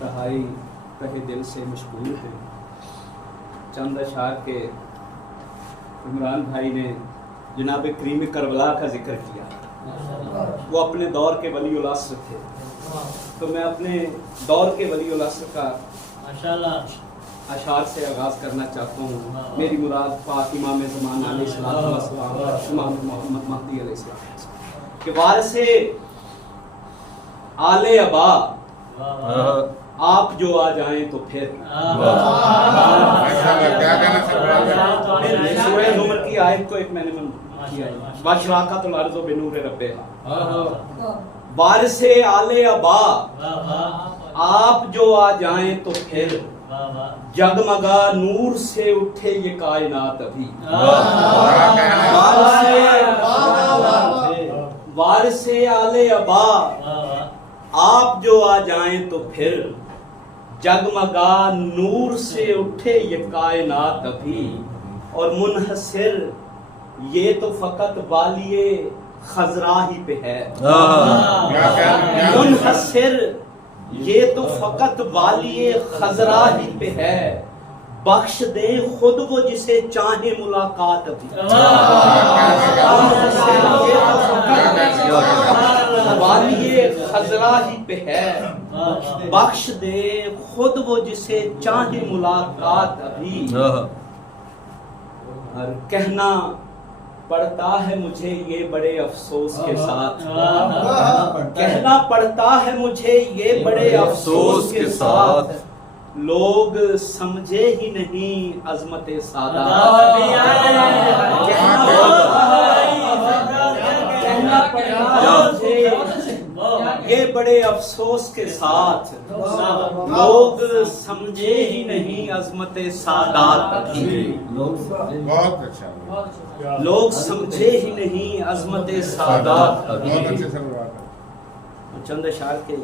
انتہائی تہ دل سے مشغول ہیں. چند اشعار کے عمران بھائی نے جناب کریم کربلا کا ذکر کیا. وہ اپنے دور کے ولی العصر تھے, تو میں اپنے دور کے ولی العصر کا اشعار سے آغاز کرنا چاہتا ہوں. میری مراد پاک امام زمان علیہ السلام, امام محمد مہدی علیہ السلام کہ وارث آل ابا آپ جو آ جائیں تو پھر. سورہ زمر کی آیت کو ایک میں نے کیا ہے, واشراقت الارض بنور ربہا. وارث آل ابا آپ جو آ جائیں تو پھر جگمگا نور سے اٹھے یہ کائنات ابھی. وارث آل ابا آپ جو آ جائیں تو پھر جگمگا نور سے اٹھے یہ کائنات ابھی. اور منحصر یہ تو فقط والی خضرا ہی پہ ہے. منحصر یہ تو فقط والی خضرا ہی پہ ہے. بخش دے خود وہ جسے چاہے ملاقات ابھی. والی خضرا ہی پہ ہے, بخش دے خود وہ جسے چاہے ملاقات ابھی. اور کہنا پڑتا ہے مجھے یہ بڑے افسوس کے ساتھ, کہنا پڑتا ہے مجھے یہ بڑے افسوس کے ساتھ, لوگ سمجھے ہی نہیں عظمت سادات. کہنا پڑتا ہے یہ بڑے افسوس کے ساتھ, لوگ سمجھے ہی نہیں عظمت سادات. بہت اچھا, لوگ سمجھے ہی نہیں عظمت سادات. چند اشعار کے